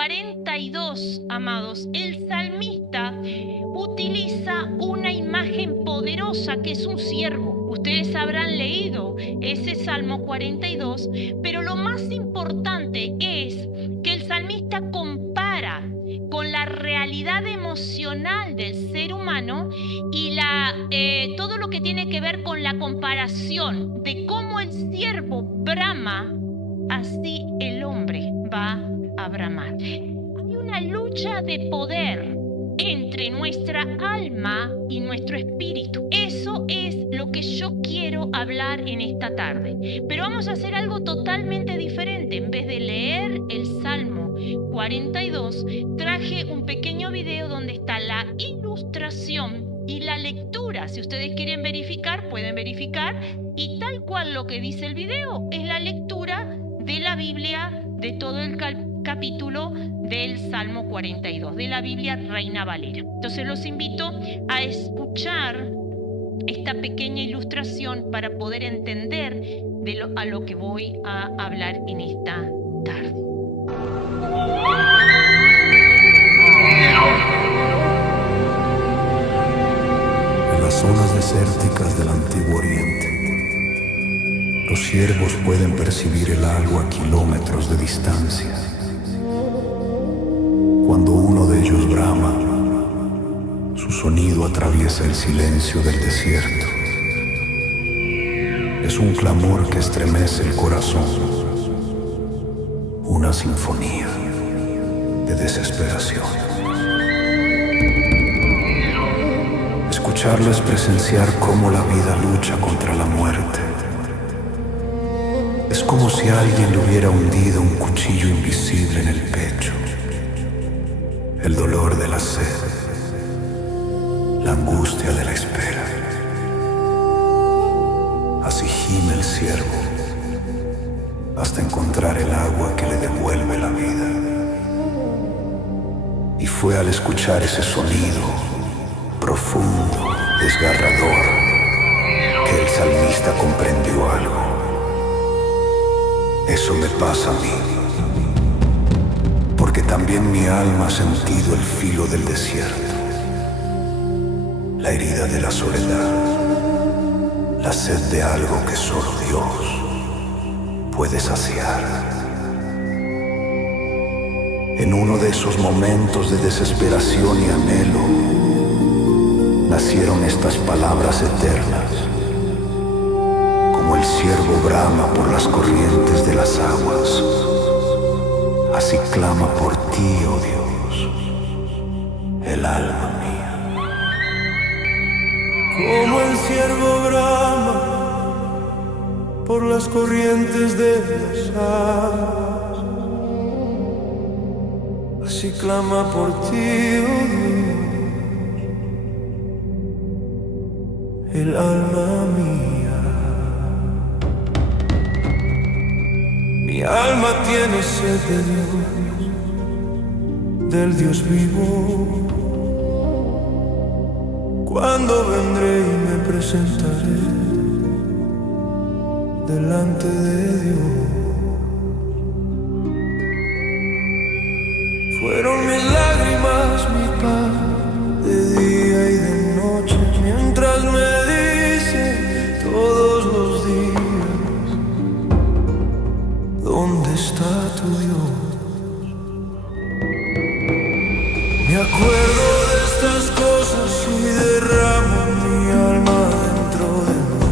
42, amados, el salmista utiliza una imagen poderosa que es un ciervo. Ustedes habrán leído ese Salmo 42, pero lo más importante es que el salmista compara con la realidad emocional del ser humano y todo lo que tiene que ver con la comparación de cómo el ciervo brama, así el hombre va a bramar. Hay una lucha de poder entre nuestra alma y nuestro espíritu. Eso es lo que yo quiero hablar en esta tarde. Pero vamos a hacer algo totalmente diferente. En vez de leer el Salmo 42, traje un pequeño video donde está la ilustración y la lectura. Si ustedes quieren verificar, pueden verificar. Y tal cual lo que dice el video es la lectura de la Biblia, de todo el capítulo del Salmo 42, de la Biblia Reina Valera. Entonces los invito a escuchar esta pequeña ilustración para poder entender a lo que voy a hablar en esta tarde. En las zonas desérticas del Antiguo Oriente, los ciervos pueden percibir el agua a kilómetros de distancia. Cuando uno de ellos brama, su sonido atraviesa el silencio del desierto. Es un clamor que estremece el corazón, una sinfonía de desesperación. Escucharlo es presenciar cómo la vida lucha contra la muerte. Es como si alguien le hubiera hundido un cuchillo invisible en el pecho. El dolor de la sed, la angustia de la espera. Así gime el ciervo hasta encontrar el agua que le devuelve la vida. Y fue al escuchar ese sonido profundo, desgarrador, que el salmista comprendió algo. Eso me pasa a mí, porque también mi alma ha sentido el filo del desierto, la herida de la soledad, la sed de algo que solo Dios puede saciar. En uno de esos momentos de desesperación y anhelo, nacieron estas palabras eternas. Como el ciervo brama por las corrientes de las aguas, así clama por ti, oh Dios, el alma mía. Como el ciervo brama por las corrientes de las aguas, así clama por ti, oh Dios, el alma mía. Mi alma tiene sed de Dios, del Dios vivo. Cuando vendré y me presentaré delante de Dios. Fueron mis lágrimas mi pan de día y de noche, mientras me dice todos los días: ¿dónde está tu Dios? Me acuerdo de estas cosas y derramo mi alma dentro de mí,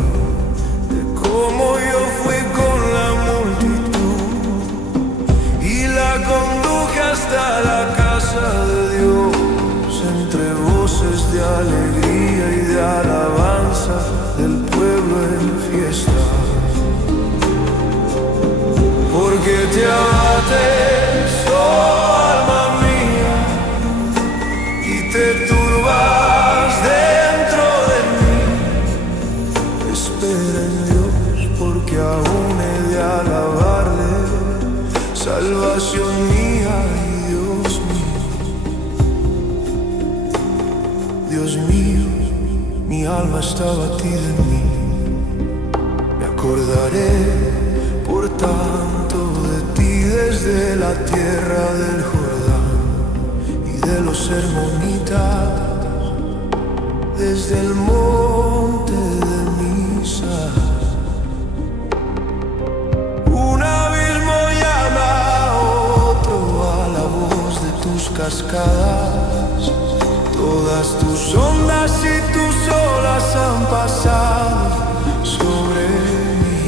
de cómo yo fui con la multitud y la conduje hasta la casa de Dios, entre voces de alegría y de alabanza del pueblo en fiesta. Porque te abates, oh alma mía, y te turbas dentro de mí. Espera en Dios, porque aún he de alabarle, salvación mía y Dios mío. Dios mío, mi alma está batida en mí. Me acordaré por tanto de ti desde la tierra del Jordán. de los hermonitas, desde el monte de Misa. Un abismo llama a otro a la voz de tus cascadas. Todas tus ondas y tus olas han pasado sobre mí.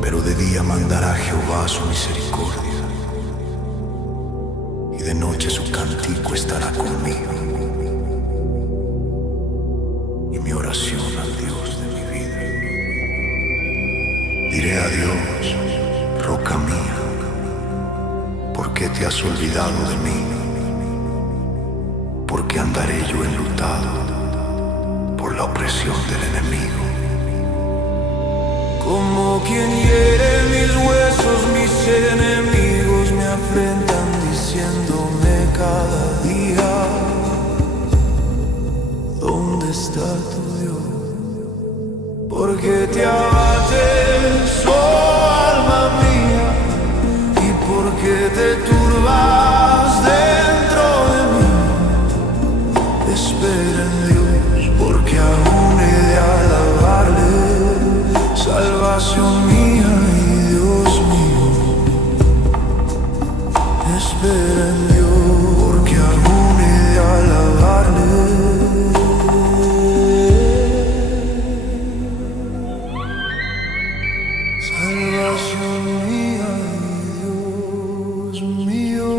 Pero de día mandará Jehová su misericordia, y de noche su cántico estará conmigo, y mi oración al Dios de mi vida. Diré a Dios, roca mía, ¿por qué te has olvidado de mí? ¿Por qué andaré yo enlutado por la opresión del enemigo? Como quien hiere mis huesos, mis enemigos me afrentan diciéndome cada día: ¿dónde está tu Dios? ¿Por qué te abates, oh alma mía? ¿Y por qué te turbas dentro de mí? Espera en Dios, porque aún he de alabarle, salvación mía y Dios mío. Espera en Dios, porque aún he de alabarle. Salvación mía y Dios mío.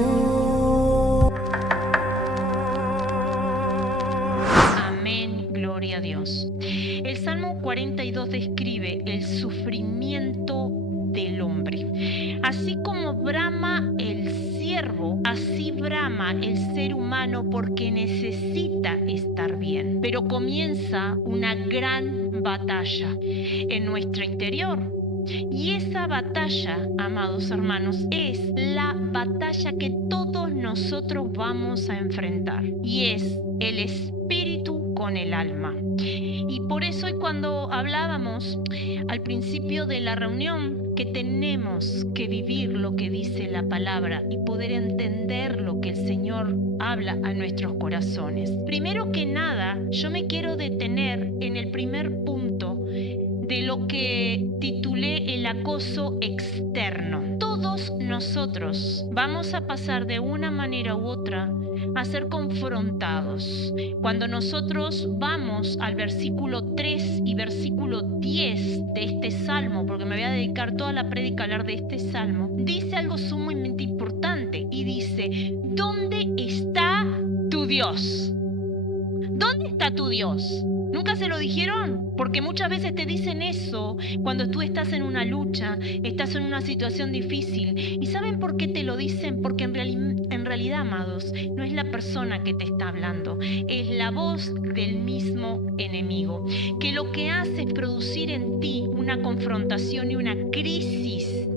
Amén, gloria a Dios. El Salmo 42 describe el sufrimiento del hombre. Así como brama el ciervo, así brama el ser humano porque necesita estar bien. Pero comienza una gran batalla en nuestro interior. Y esa batalla, amados hermanos, es la batalla que todos nosotros vamos a enfrentar. Y es el espíritu con el alma. Y por eso hoy, cuando hablábamos al principio de la reunión, que tenemos que vivir lo que dice la palabra y poder entender lo que el Señor habla a nuestros corazones. Primero que nada, yo me quiero detener en el primer punto de lo que titulé el acoso externo. Todos nosotros vamos a pasar de una manera u otra a ser confrontados. Cuando nosotros vamos al versículo 3 y versículo 10 de este salmo, porque me voy a dedicar toda la prédica a hablar de este salmo, dice algo sumamente importante y dice: ¿dónde está tu Dios? ¿Dónde está tu Dios? ¿Nunca se lo dijeron? Porque muchas veces te dicen eso cuando tú estás en una lucha, estás en una situación difícil. ¿Y saben por qué te lo dicen? Porque en realidad, amados, no es la persona que te está hablando, es la voz del mismo enemigo, que lo que hace es producir en ti una confrontación y una crisis.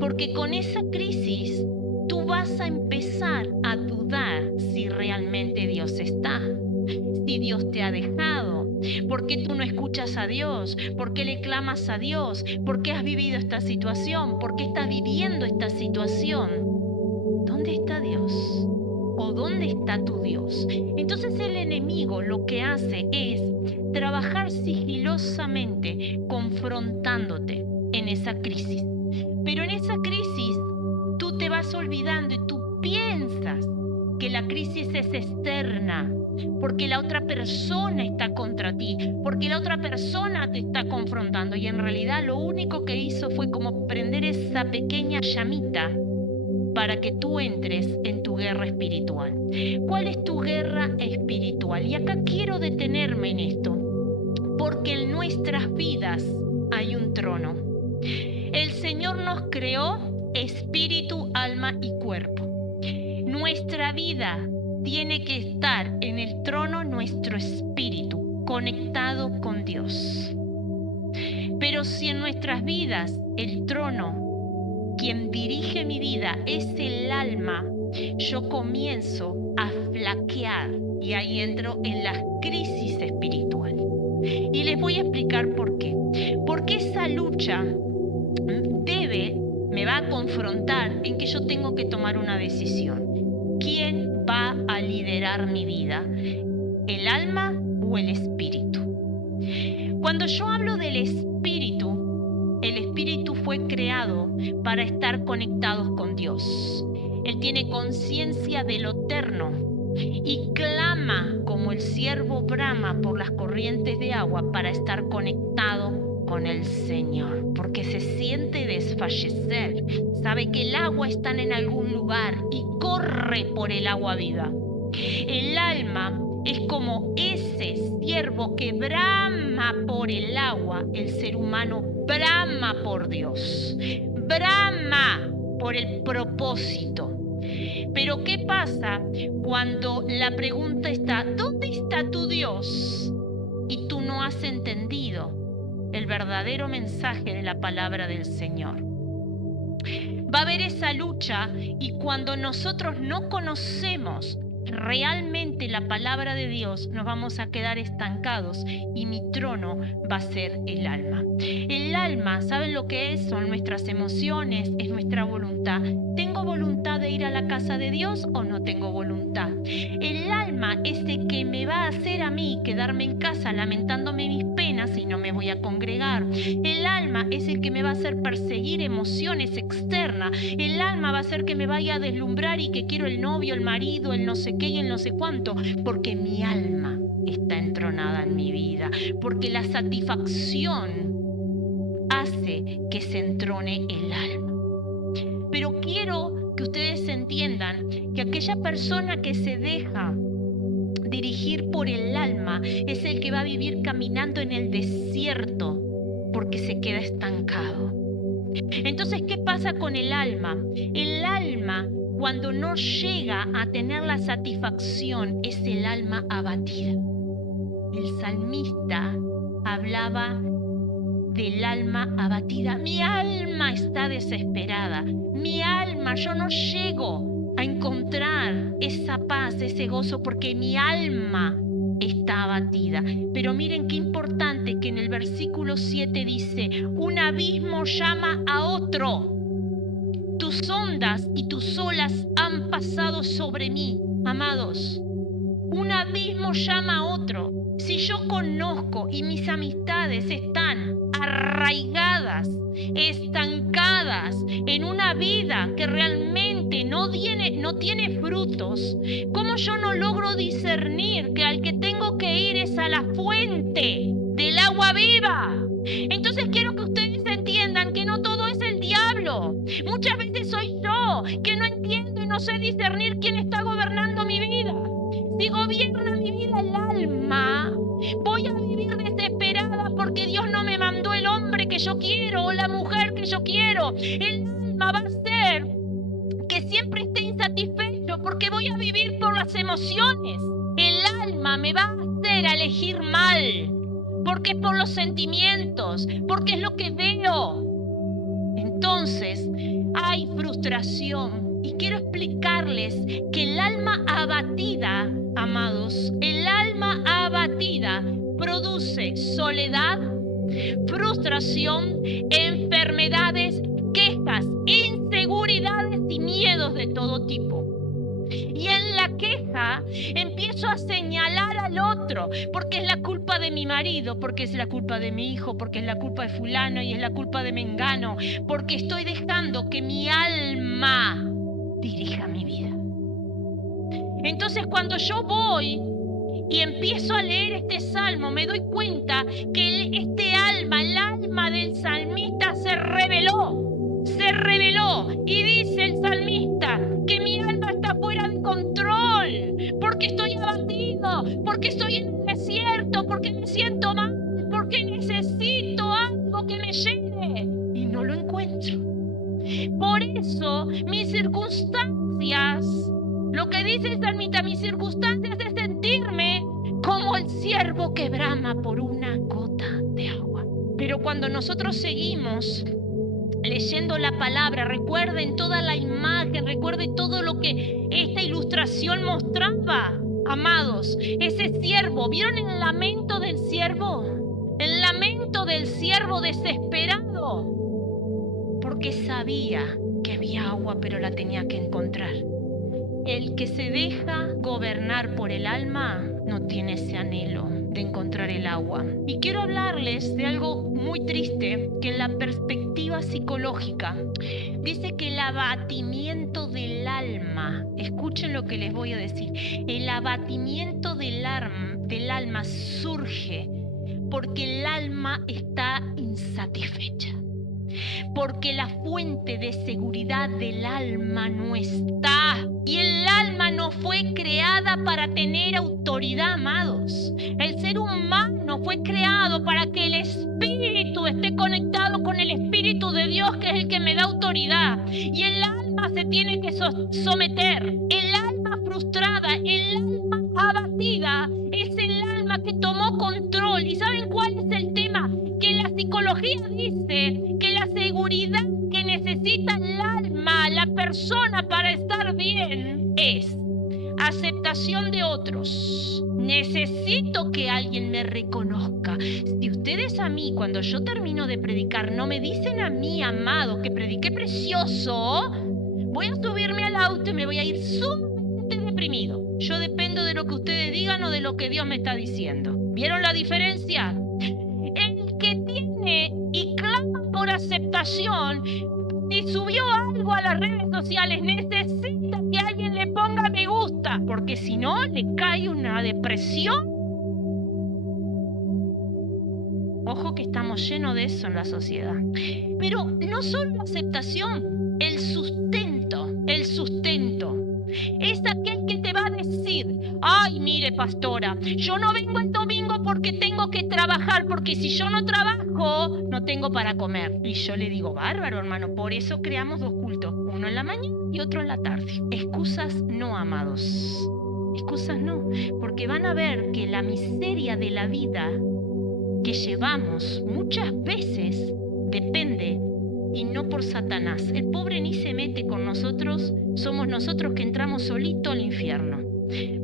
Porque con esa crisis tú vas a empezar a dudar si realmente Dios está. Si Dios te ha dejado, ¿por qué tú no escuchas a Dios? ¿Por qué le clamas a Dios? ¿Por qué has vivido esta situación? ¿Por qué estás viviendo esta situación? ¿Dónde está Dios? ¿O dónde está tu Dios? Entonces el enemigo lo que hace es trabajar sigilosamente, confrontándote en esa crisis. Pero en esa crisis tú te vas olvidando y tú piensas que la crisis es externa, porque la otra persona está contra ti, porque la otra persona te está confrontando, y en realidad lo único que hizo fue como prender esa pequeña llamita para que tú entres en tu guerra espiritual. ¿Cuál es tu guerra espiritual? Y acá quiero detenerme en esto, porque en nuestras vidas hay un trono. El Señor nos creó espíritu, alma y cuerpo. Nuestra vida tiene que estar en el trono, nuestro espíritu, conectado con Dios. Pero si en nuestras vidas el trono, quien dirige mi vida, es el alma, yo comienzo a flaquear y ahí entro en la crisis espiritual. Y les voy a explicar por qué. Porque esa lucha debe me va a confrontar en que yo tengo que tomar una decisión. ¿Quién va a liderar mi vida? ¿El alma o el espíritu? Cuando yo hablo del espíritu, el espíritu fue creado para estar conectados con Dios. Él tiene conciencia de lo eterno y clama como el ciervo brama por las corrientes de agua para estar conectado con el Señor, porque se siente desfallecer, sabe que el agua está en algún lugar y corre por el agua viva. El alma es como ese ciervo que brama por el agua. El ser humano brama por Dios, brama por el propósito. Pero ¿qué pasa cuando la pregunta está, ¿dónde está tu Dios? Y tú no has entendido el verdadero mensaje de la palabra del Señor. Va a haber esa lucha, y cuando nosotros no conocemos realmente la palabra de Dios, nos vamos a quedar estancados y mi trono va a ser el alma. El alma, ¿saben lo que es? Son nuestras emociones, es nuestra voluntad. ¿Tengo voluntad de ir a la casa de Dios o no tengo voluntad? El alma es el que me va a hacer a mí quedarme en casa lamentándome mis penas y no me voy a congregar. El alma es el que me va a hacer perseguir emociones externas. El alma va a hacer que me vaya a deslumbrar y que quiero el novio, el marido, el no sé qué y el no sé cuánto, porque mi alma está entronada en mi vida, porque la satisfacción hace que se entrone el alma. Pero quiero que ustedes entiendan que aquella persona que se deja dirigir por el alma es el que va a vivir caminando en el desierto porque se queda estancado. Entonces, ¿qué pasa con el alma? El alma, cuando no llega a tener la satisfacción, es el alma abatida. El salmista hablaba del alma abatida. Mi alma está desesperada. Mi alma, yo no llego a encontrar esa paz, ese gozo, porque mi alma está abatida. Pero miren qué importante que en el versículo 7 dice, un abismo llama a otro. Tus ondas y tus olas han pasado sobre mí, amados. Un abismo llama a otro. Si yo conozco y mis amistades están arraigadas, estancadas en una vida que realmente no tiene frutos, ¿cómo yo no logro discernir que al que tengo que ir es a la fuente del agua viva? Entonces quiero que ustedes entiendan que no todo es el diablo. Muchas veces soy yo que no entiendo y no sé discernir quién está gobernando mi vida. Si gobierna mi vida el alma, voy a vivir desesperada porque Dios no me mandó el hombre que yo quiero o la mujer que yo quiero. El alma va a ser que siempre esté insatisfecho porque voy a vivir por las emociones. El alma me va a hacer elegir mal porque es por los sentimientos, porque es lo que veo. Entonces, hay frustración. Y quiero explicarles que el alma abatida, amados, el alma abatida produce soledad, frustración, enfermedades, quejas, inseguridades y miedos de todo tipo. Y en la queja empiezo a señalar al otro, porque es la culpa de mi marido, porque es la culpa de mi hijo, porque es la culpa de fulano y es la culpa de mengano, porque estoy dejando que mi alma dirija mi vida. Entonces, cuando yo voy y empiezo a leer este salmo, me doy cuenta que este alma, el alma del salmista se rebeló y dice el salmista que mi alma está fuera de control, porque estoy abatido, porque estoy en el desierto, porque me siento mal, porque necesito algo que me llene y no lo encuentro. Por eso mis circunstancias, lo que dice el salmista, mis circunstancias es sentirme como el ciervo que brama por una gota de agua. Pero cuando nosotros seguimos leyendo la palabra, recuerden toda la imagen, recuerden todo lo que esta ilustración mostraba, amados. Ese ciervo, ¿vieron el lamento del ciervo? El lamento del ciervo desesperado. porque sabía que había agua, pero la tenía que encontrar. El que se deja gobernar por el alma no tiene ese anhelo de encontrar el agua. Y quiero hablarles de algo muy triste, que en la perspectiva psicológica dice que el abatimiento del alma, escuchen lo que les voy a decir, el abatimiento del alma surge porque el alma está insatisfecha. Porque la fuente de seguridad del alma no está. Y el alma no fue creada para tener autoridad, amados. El ser humano fue creado para que el espíritu esté conectado con el Espíritu de Dios, que es el que me da autoridad. Y el alma se tiene que someter. El alma frustrada, el alma abatida, es el alma que tomó control. ¿Y saben cuál es el tema? Que la psicología dice que la seguridad que necesita el alma, la persona, para estar bien es aceptación de otros. Necesito que alguien me reconozca. Si ustedes a mí, cuando yo termino de predicar, no me dicen a mí, amado, que prediqué precioso, voy a subirme al auto y me voy a ir sumamente deprimido. Yo dependo de lo que ustedes digan o de lo que Dios me está diciendo. ¿Vieron la diferencia? El que tiene y clama por aceptación, si subió algo a las redes sociales, necesita que alguien le ponga me gusta, porque si no, le cae una depresión. Ojo que estamos llenos de eso en la sociedad. Pero no solo la aceptación, el sustento. Es aquel que te va a decir, ay, mire, pastora, yo no vengo el domingo porque tengo que trabajar, porque si yo no trabajo, no tengo para comer. Y yo le digo, bárbaro, hermano, por eso creamos 2 cultos, uno en la mañana y otro en la tarde. Excusas no, amados. Excusas no, porque van a ver que la miseria de la vida que llevamos muchas veces depende, y no por Satanás. El pobre ni se mete con nosotros, somos nosotros que entramos solito al infierno.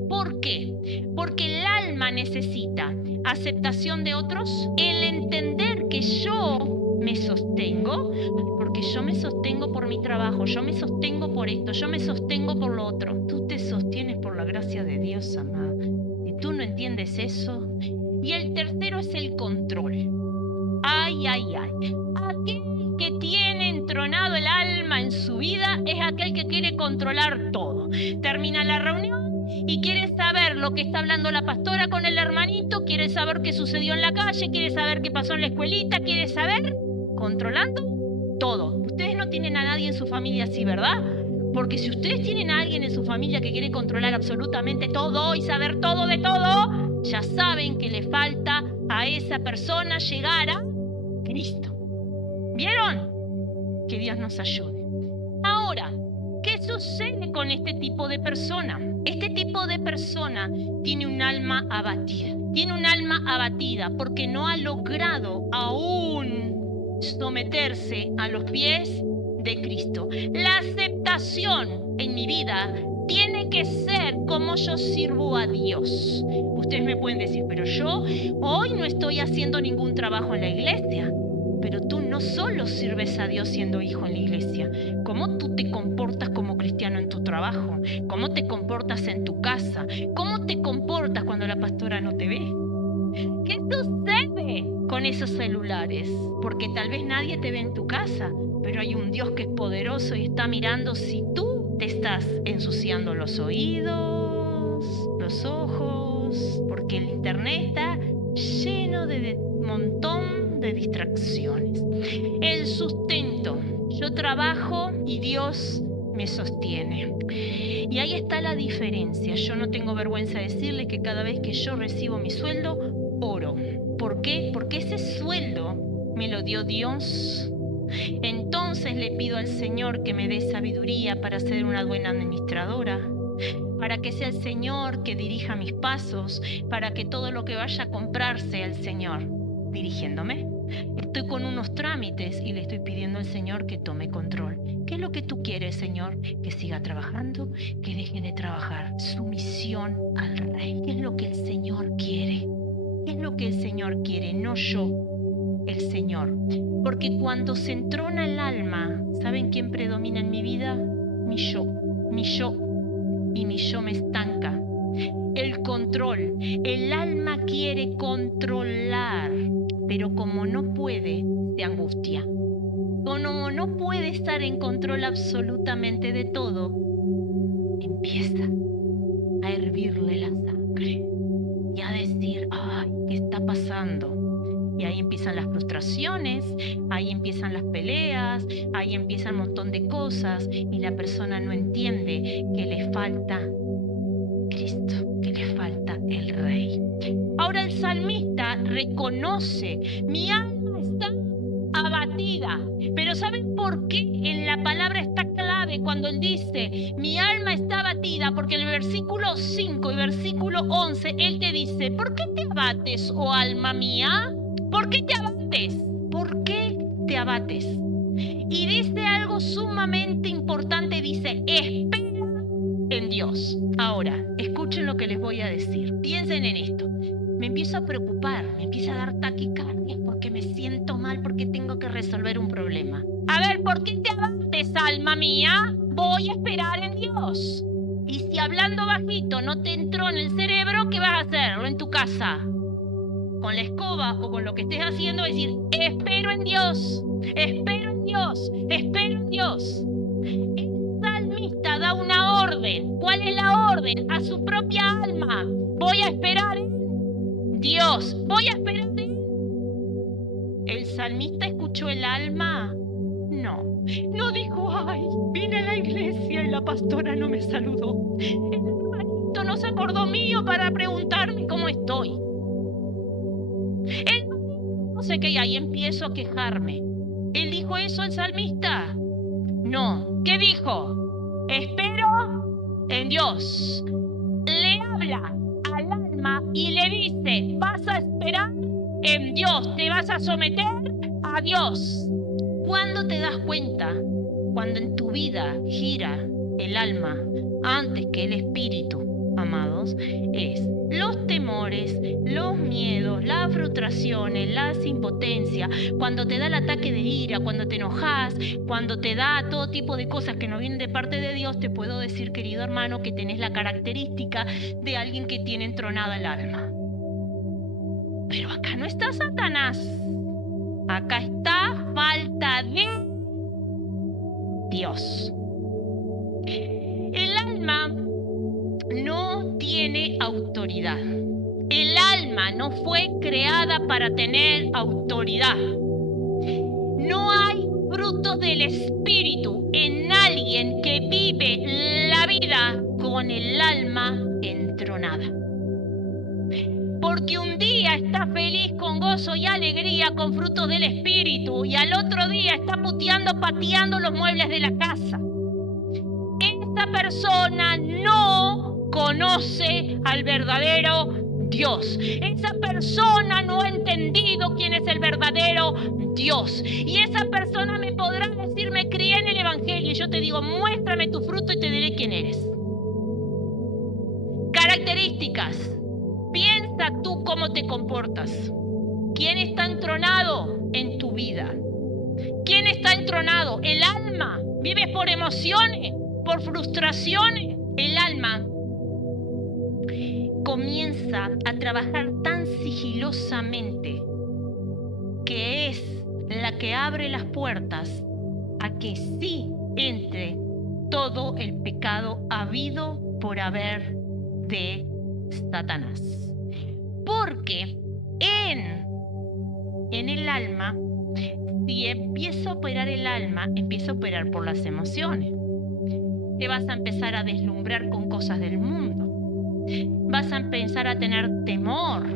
¿Por qué? Porque el alma necesita aceptación de otros, el entender que yo me sostengo, porque yo me sostengo por mi trabajo, yo me sostengo por esto, yo me sostengo por lo otro. Tú te sostienes por la gracia de Dios, amado. Y tú no entiendes eso. Y el tercero es el control. Ay, ay, ay. Aquel que tiene entronado el alma en su vida es aquel que quiere controlar todo. Termina la reunión y quiere saber lo que está hablando la pastora con el hermanito, quiere saber qué sucedió en la calle, quiere saber qué pasó en la escuelita, quiere saber, controlando todo. Ustedes no tienen a nadie en su familia así, ¿verdad? Porque si ustedes tienen a alguien en su familia que quiere controlar absolutamente todo y saber todo de todo, ya saben que le falta a esa persona llegar a Cristo. ¿Vieron? Que Dios nos ayude. Ahora, ¿qué sucede con este tipo de persona? Este tipo de persona tiene un alma abatida. Tiene un alma abatida porque no ha logrado aún someterse a los pies de Cristo. La aceptación en mi vida tiene que ser como yo sirvo a Dios. Ustedes me pueden decir, pero yo hoy no estoy haciendo ningún trabajo en la iglesia. Pero tú no solo sirves a Dios siendo hijo en la iglesia. ¿Cómo tú te comportas como cristiano en tu trabajo? ¿Cómo te comportas en tu casa? ¿Cómo te comportas cuando la pastora no te ve? ¿Qué sucede con esos celulares? Porque tal vez nadie te ve en tu casa, pero hay un Dios que es poderoso y está mirando si tú te estás ensuciando los oídos, los ojos, porque el internet está lleno de montón de distracciones. El sustento. Yo trabajo y Dios me sostiene. Y ahí está la diferencia. Yo no tengo vergüenza de decirles que cada vez que yo recibo mi sueldo, oro. ¿Por qué? Porque ese sueldo me lo dio Dios. Entonces le pido al Señor que me dé sabiduría para ser una buena administradora, para que sea el Señor que dirija mis pasos, para que todo lo que vaya a comprar sea el Señor dirigiéndome. Estoy con unos trámites y le estoy pidiendo al Señor que tome control. ¿Qué es lo que tú quieres, Señor? Que siga trabajando, que deje de trabajar. Sumisión al Rey. ¿Qué es lo que el Señor quiere? ¿Qué es lo que el Señor quiere? No yo. el Señor. Porque cuando se entrona el alma, ¿saben quién predomina en mi vida? Mi yo. Y mi yo me estanca. El control. El alma quiere controlar, pero como no puede, se angustia. Como no puede estar en control absolutamente de todo, empieza a hervirle la sangre y a decir, ay, ¿qué está pasando? Y ahí empiezan las frustraciones, ahí empiezan las peleas, ahí empiezan un montón de cosas y la persona no entiende que le falta Cristo, que le falta el Rey. Ahora el salmista reconoce, mi alma está abatida, pero ¿saben por qué en la palabra está clave cuando él dice, mi alma está abatida? Porque en el versículo 5 y versículo 11 él te dice, ¿por qué te abates, oh alma mía? ¿Por qué te abates? ¿Por qué te abates? Y dice algo sumamente importante, dice, espera en Dios. Ahora, escuchen lo que les voy a decir. Piensen en esto. Me empiezo a preocupar, me empieza a dar taquicardia porque me siento mal, porque tengo que resolver un problema. A ver, ¿por qué te abates, alma mía? Voy a esperar en Dios. Y si hablando bajito no te entró en el cerebro, ¿qué vas a hacerlo en tu casa? Con la escoba o con lo que estés haciendo, decir, espero en Dios, espero en Dios, espero en Dios. El salmista da una orden. ¿Cuál es la orden? A su propia alma. Voy a esperar en Dios, voy a esperar en... ¿El salmista escuchó el alma? No dijo, ay, vine a la iglesia y la pastora no me saludó. El hermanito no se acordó mío para preguntarme cómo estoy. Él no sé qué, y ahí empiezo a quejarme. ¿Él dijo eso el salmista? No. ¿Qué dijo? Espero en Dios. Le habla al alma y le dice, vas a esperar en Dios, te vas a someter a Dios. ¿Cuándo te das cuenta? Cuando en tu vida gira el alma antes que el espíritu, amados, es los temores, los miedos, las frustraciones, las impotencias, cuando te da el ataque de ira, cuando te enojas, cuando te da todo tipo de cosas que no vienen de parte de Dios, te puedo decir, querido hermano, que tenés la característica de alguien que tiene entronada el alma. Pero acá no está Satanás. Acá está falta de Dios. El alma no tiene autoridad. El alma no fue creada para tener autoridad. No hay frutos del espíritu en alguien que vive la vida con el alma entronada. Porque un día está feliz con gozo y alegría con frutos del espíritu y al otro día está puteando, pateando los muebles de la casa. Esta persona no conoce al verdadero Dios. Esa persona no ha entendido quién es el verdadero Dios. Y esa persona me podrá decir, me crié en el Evangelio. Y yo te digo, muéstrame tu fruto y te diré quién eres. Características. Piensa tú cómo te comportas. ¿Quién está entronado en tu vida? ¿Quién está entronado? El alma. ¿Vives por emociones? ¿Por frustraciones? El alma comienza a trabajar tan sigilosamente que es la que abre las puertas a que sí entre todo el pecado habido por haber de Satanás. Porque en el alma, si empieza a operar el alma, empieza a operar por las emociones. Te vas a empezar a deslumbrar con cosas del mundo. Vas a empezar a tener temor.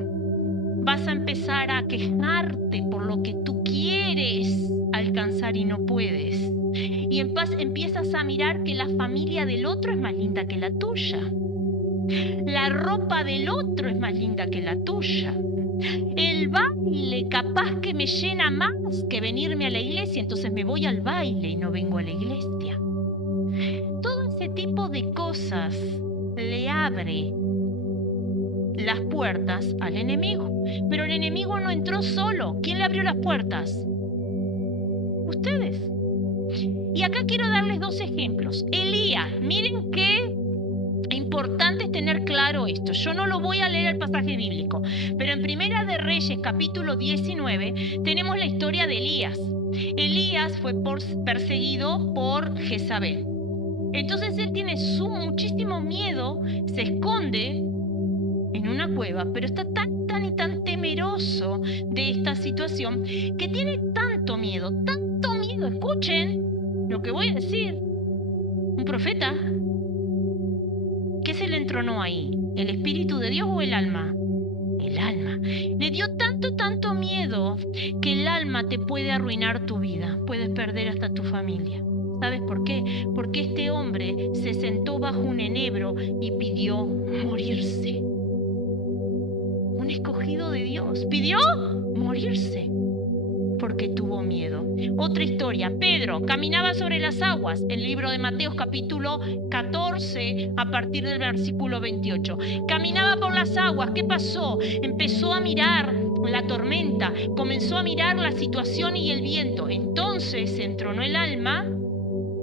Vas a empezar a quejarte por lo que tú quieres alcanzar y no puedes. Y empiezas a mirar que la familia del otro es más linda que la tuya. La ropa del otro es más linda que la tuya. El baile capaz que me llena más que venirme a la iglesia, entonces me voy al baile y no vengo a la iglesia. Todo ese tipo de cosas le abre las puertas al enemigo. pero el enemigo no entró solo. ¿Quién le abrió las puertas? Ustedes. Y acá quiero darles 2 ejemplos. Elías, miren qué importante es tener claro esto. Yo no lo voy a leer el pasaje bíblico, pero en Primera de Reyes, capítulo 19, tenemos la historia de Elías. Elías fue perseguido por Jezabel. Entonces él tiene muchísimo miedo, se esconde en una cueva, pero está tan temeroso de esta situación que tiene tanto miedo, escuchen lo que voy a decir, un profeta. ¿Qué se le entronó ahí? ¿El Espíritu de Dios o el alma? El alma. Le dio tanto miedo que el alma te puede arruinar tu vida, puedes perder hasta tu familia. ¿Sabes por qué? Porque este hombre se sentó bajo un enebro y pidió morirse. Un escogido de Dios pidió morirse porque tuvo miedo. Otra historia, Pedro caminaba sobre las aguas, el libro de Mateo capítulo 14 a partir del versículo 28. Caminaba por las aguas, ¿qué pasó? Empezó a mirar la tormenta, comenzó a mirar la situación y el viento. Entonces se entronó el alma,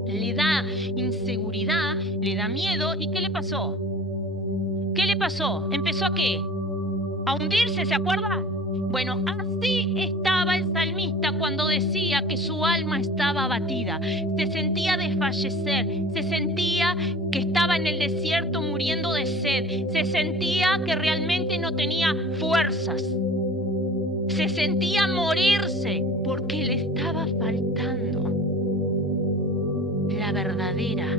le da inseguridad, le da miedo. ¿Y qué le pasó? ¿Qué le pasó? ¿Empezó a qué? ¿A hundirse? ¿Se acuerda? Bueno, así estaba el salmista cuando decía que su alma estaba abatida. Se sentía desfallecer, se sentía que estaba en el desierto muriendo de sed, se sentía que realmente no tenía fuerzas, se sentía morirse porque le estaba faltando la verdadera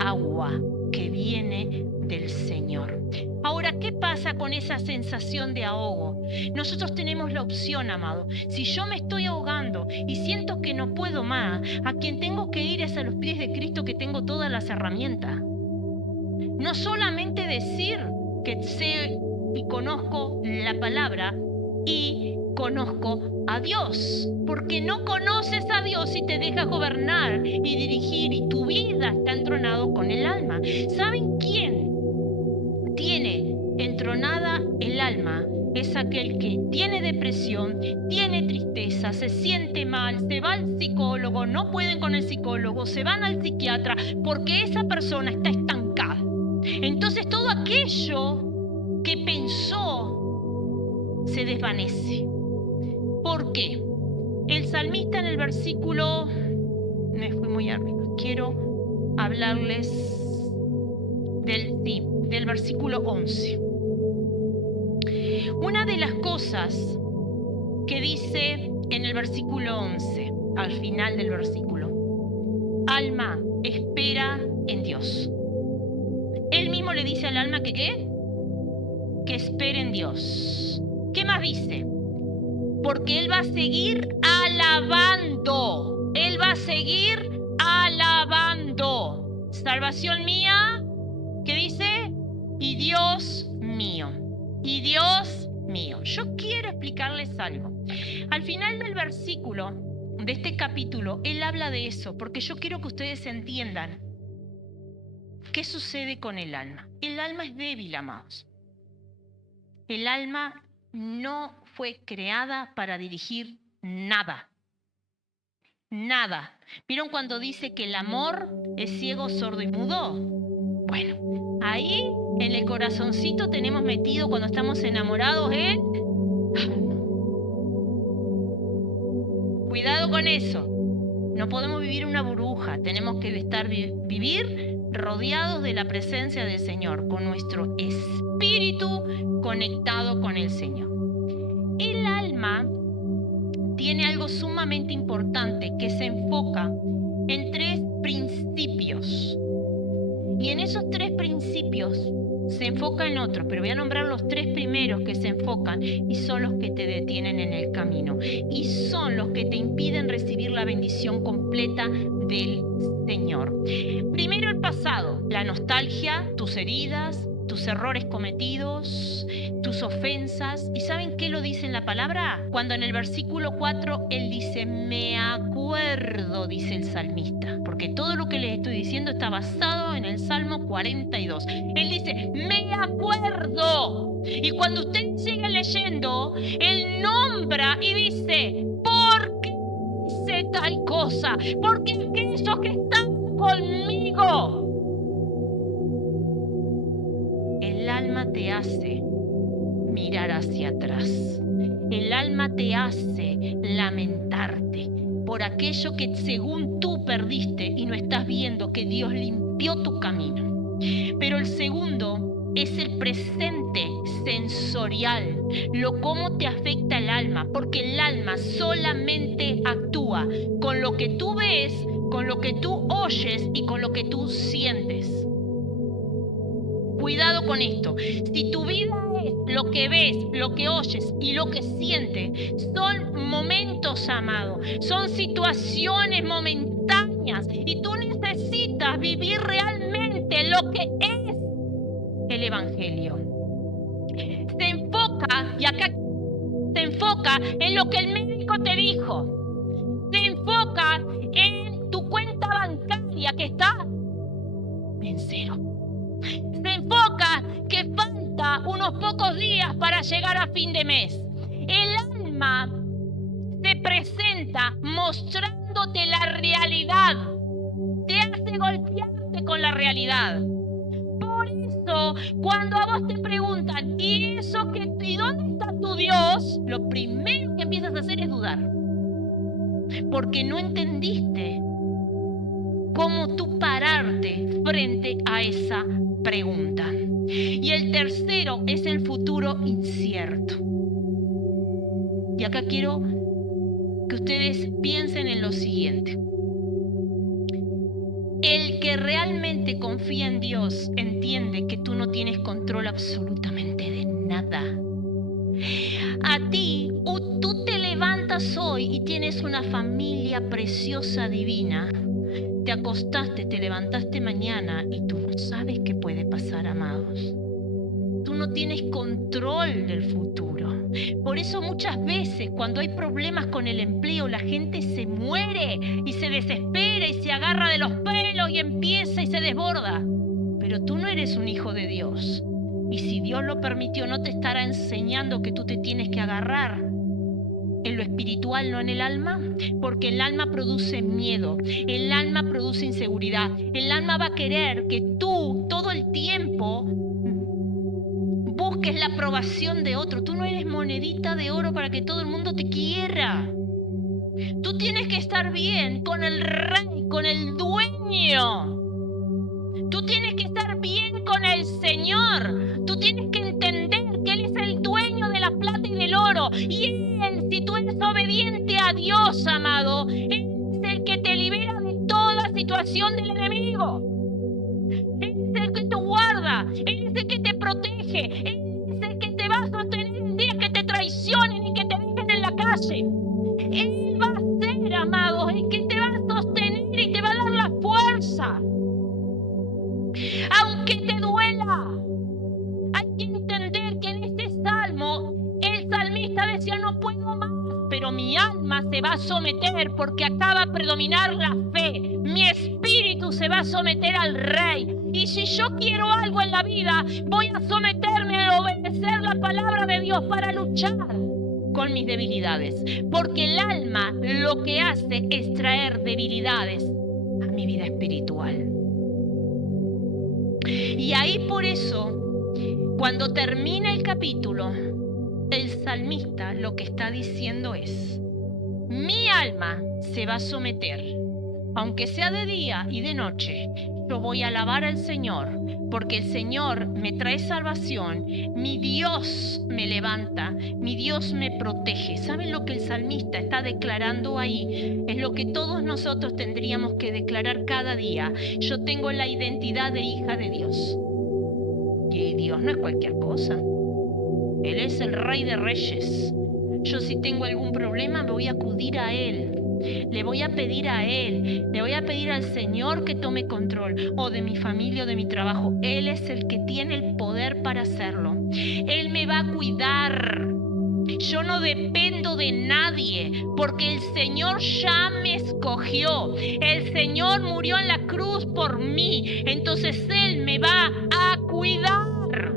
agua que viene del Señor. Ahora, ¿qué pasa con esa sensación de ahogo? Nosotros tenemos la opción, amado. Si yo me estoy ahogando y siento que no puedo más, a quien tengo que ir es a los pies de Cristo, que tengo todas las herramientas. No solamente decir que sé y conozco la palabra y conozco a Dios, porque no conoces a Dios y te dejas gobernar y dirigir y tu vida está entronado con el alma. ¿Saben quién tiene entronada el alma? Es aquel que tiene depresión, tiene tristeza, se siente mal, se va al psicólogo, no pueden con el psicólogo, se van al psiquiatra porque esa persona está estancada. Entonces todo aquello que pensó se desvanece. ¿Por qué? El salmista en el versículo... Me fui muy arriba. Quiero hablarles del versículo 11. Una de las cosas que dice en el versículo 11, al final del versículo: alma, espera en Dios. Él mismo le dice al alma que ¿qué? Que espere en Dios. ¿Qué más dice? Porque Él va a seguir alabando. Él va a seguir alabando. Salvación mía, ¿qué dice? Y Dios mío. Y Dios mío. Yo quiero explicarles algo. Al final del versículo de este capítulo, Él habla de eso, porque yo quiero que ustedes entiendan qué sucede con el alma. El alma es débil, amados. El alma no fue creada para dirigir nada. Nada. ¿Vieron cuando dice que el amor es ciego, sordo y mudo? Bueno, ahí en el corazoncito tenemos metido cuando estamos enamorados el... Cuidado con eso. No podemos vivir una burbuja. Tenemos que vivir rodeados de la presencia del Señor, con nuestro espíritu conectado con el Señor. El alma tiene algo sumamente importante que se enfoca en 3 principios. Y en esos 3 principios se enfoca en otros, pero voy a nombrar los 3 primeros que se enfocan y son los que te detienen en el camino. Y son los que te impiden recibir la bendición completa del Señor. Primero, el pasado, la nostalgia, tus heridas, tus errores cometidos, tus ofensas. ¿Y saben qué lo dice en la palabra? Cuando en el versículo 4 Él dice, me acuerdo, dice el salmista, porque todo lo que les estoy diciendo está basado en el Salmo 42. Él dice, me acuerdo Y cuando usted sigue leyendo, él nombra y dice, ¿por qué hice tal cosa? Porque aquellos que están conmigo. El alma te hace mirar hacia atrás. El alma te hace lamentarte por aquello que según tú perdiste y no estás viendo que Dios limpió tu camino. Pero el segundo es el presente sensorial, cómo te afecta el alma, porque el alma solamente actúa con lo que tú ves, con lo que tú oyes y con lo que tú sientes. Cuidado con esto. Si tu vida es lo que ves, lo que oyes y lo que sientes, son momentos, amado, son situaciones momentáneas y tú necesitas vivir realmente lo que es el Evangelio. Se enfoca, y acá se enfoca en lo que el médico te dijo. Se enfoca en tu cuenta bancaria que está en cero. Se enfoca que falta unos pocos días para llegar a fin de mes. El alma te presenta mostrándote la realidad. Te hace golpearte con la realidad. Por eso, cuando a vos te preguntan, ¿y dónde está tu Dios? Lo primero que empiezas a hacer es dudar. Porque no entendiste cómo tú pararte frente a esa pregunta. Y el tercero es el futuro incierto. Y acá quiero que ustedes piensen en lo siguiente. El que realmente confía en Dios entiende que tú no tienes control absolutamente de nada. A ti, tú te levantas hoy y tienes una familia preciosa, divina. Te acostaste, te levantaste mañana y tú no sabes qué puede pasar, amados. Tú no tienes control del futuro. Por eso muchas veces cuando hay problemas con el empleo, la gente se muere y se desespera y se agarra de los pelos y empieza y se desborda. Pero tú no eres un hijo de Dios. Y si Dios lo permitió, no te estará enseñando que tú te tienes que agarrar en lo espiritual, no en el alma, porque el alma produce miedo, el alma produce inseguridad, el alma va a querer que tú todo el tiempo busques la aprobación de otro. Tú no eres monedita de oro para que todo el mundo te quiera. Tú tienes que estar bien con el rey, con el dueño. Tú tienes que estar bien con el Señor. Tú tienes que entender que Él es el dueño de la plata y del oro. Y Él, si tú eres obediente a Dios, amado, Él es el que te libera de toda situación del enemigo. Él es el que te guarda. Él es el que te protege. Él es el que te va a sostener el día que te traicionen y que te dejen en la calle. Él va a ser, amado, el que te va a sostener y te va a dar la fuerza. Aunque te duela, hay que entender que en este salmo el salmista decía: no puedo más, pero mi alma se va a someter porque acá va a predominar la fe. Mi espíritu se va a someter al Rey. Y si yo quiero algo en la vida, voy a someterme a obedecer la palabra de Dios para luchar con mis debilidades. Porque el alma lo que hace es traer debilidades a mi vida espiritual. Y ahí por eso, cuando termina el capítulo, el salmista lo que está diciendo es: mi alma se va a someter, aunque sea de día y de noche. Yo voy a alabar al Señor, porque el Señor me trae salvación, mi Dios me levanta, mi Dios me protege. ¿Saben lo que el salmista está declarando ahí? Es lo que todos nosotros tendríamos que declarar cada día. Yo tengo la identidad de hija de Dios. Y Dios no es cualquier cosa. Él es el Rey de Reyes. Yo si tengo algún problema me voy a acudir a Él. Le voy a pedir a Él, le voy a pedir al Señor que tome control, o de mi familia o de mi trabajo. Él es el que tiene el poder para hacerlo. Él me va a cuidar. Yo no dependo de nadie, porque el Señor ya me escogió. El Señor murió en la cruz por mí, entonces Él me va a cuidar.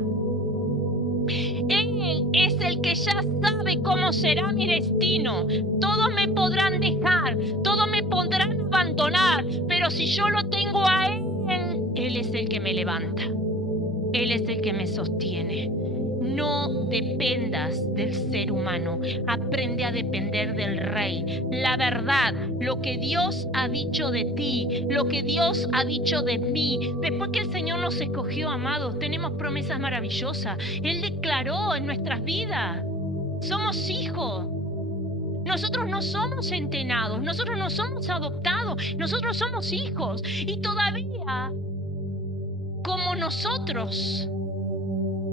porque ya sabe cómo será mi destino. Todos me podrán dejar, todos me podrán abandonar, pero si yo lo tengo a Él, Él es el que me levanta. Él es el que me sostiene. No dependas del ser humano, aprende a depender del Rey. La verdad, lo que Dios ha dicho de ti, lo que Dios ha dicho de mí. Después que el Señor nos escogió, amados, tenemos promesas maravillosas. Él declaró en nuestras vidas, somos hijos. Nosotros no somos entenados, nosotros no somos adoptados, nosotros somos hijos. Y todavía, como nosotros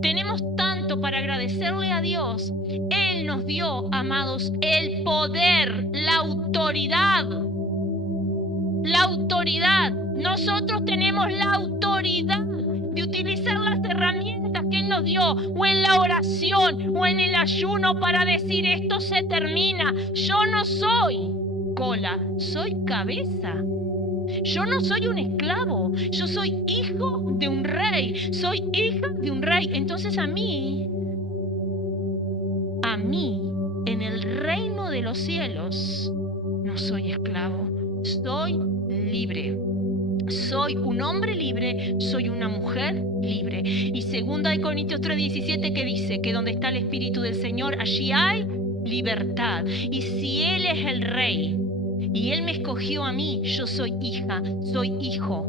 tenemos tanto para agradecerle a Dios, Él nos dio, amados, el poder, la autoridad. La autoridad. Nosotros tenemos la autoridad de utilizar las herramientas que Él nos dio, o en la oración, o en el ayuno, para decir esto se termina. Yo no soy cola, soy cabeza. Yo no soy un esclavo, yo soy hijo de un rey, soy hija de un rey. Entonces a mí, en el reino de los cielos, no soy esclavo, soy libre. Soy un hombre libre, soy una mujer libre. Y 2 Corintios 3:17 que dice que donde está el Espíritu del Señor, allí hay libertad. Y si Él es el Rey, y Él me escogió a mí, yo soy hija, soy hijo,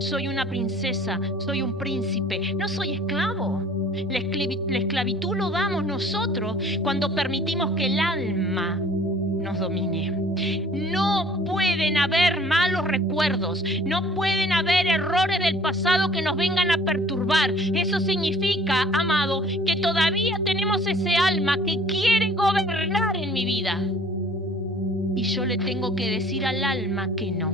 soy una princesa, soy un príncipe, no soy esclavo. La esclavitud lo damos nosotros cuando permitimos que el alma nos domine. No pueden haber malos recuerdos, no pueden haber errores del pasado que nos vengan a perturbar. Eso significa, amado, que todavía tenemos ese alma que quiere gobernar en mi vida. Y yo le tengo que decir al alma que no.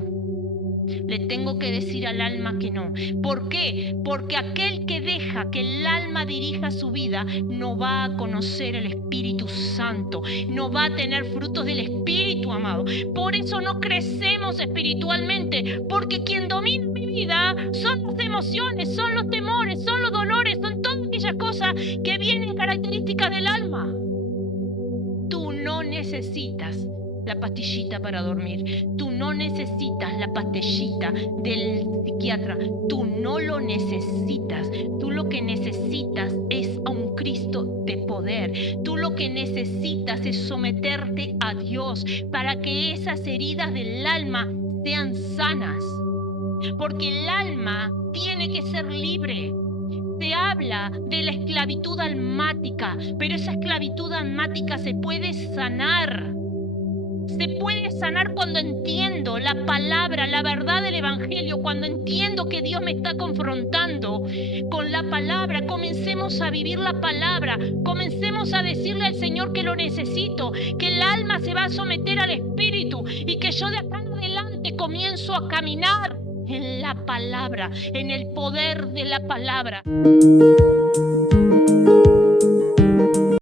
Le tengo que decir al alma que no. ¿Por qué? Porque aquel que deja que el alma dirija su vida no va a conocer el Espíritu Santo, no va a tener frutos del Espíritu, amado. Por eso no crecemos espiritualmente, porque quien domina mi vida son las emociones, son los temores, son los dolores, son todas aquellas cosas que vienen características del alma. Tú no necesitas la pastillita para dormir. Tú no necesitas la pastillita del psiquiatra. Tú no lo necesitas. Tú lo que necesitas es a un Cristo de poder. Tú lo que necesitas es someterte a Dios para que esas heridas del alma sean sanas. Porque el alma tiene que ser libre. Se habla de la esclavitud almática, pero esa esclavitud almática se puede sanar. Se puede sanar cuando entiendo la palabra, la verdad del Evangelio, cuando entiendo que Dios me está confrontando con la palabra. Comencemos a vivir la palabra, comencemos a decirle al Señor que lo necesito, que el alma se va a someter al Espíritu y que yo de acá en adelante comienzo a caminar en la palabra, en el poder de la palabra.